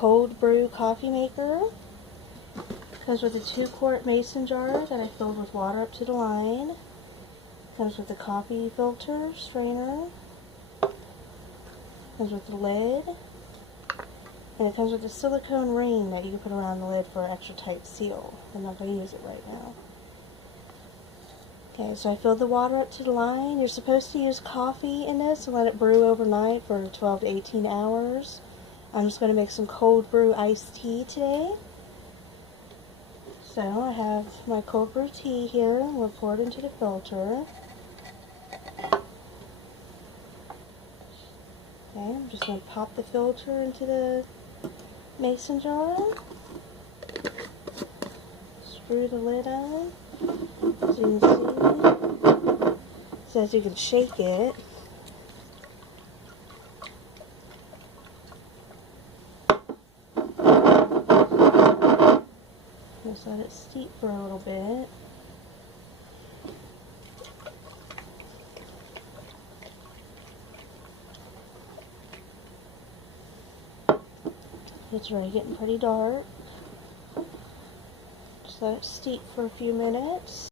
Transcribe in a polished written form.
cold brew coffee maker. Comes with a 2-quart mason jar that I filled with water up to the line. Comes with the coffee filter, strainer. Comes with the lid. And it comes with a silicone ring that you can put around the lid for an extra tight seal. I'm not going to use it right now. Okay, so I filled the water up to the line. You're supposed to use coffee in this and let it brew overnight for 12 to 18 hours. I'm just going to make some cold brew iced tea today. So I have my cold brew tea here. We'll pour it into the filter. Okay, I'm just going to pop the filter into the mason jar. Screw the lid on. As you can see, it says you can shake it. Just let it steep for a little bit. It's already getting pretty dark. Just let it steep for a few minutes.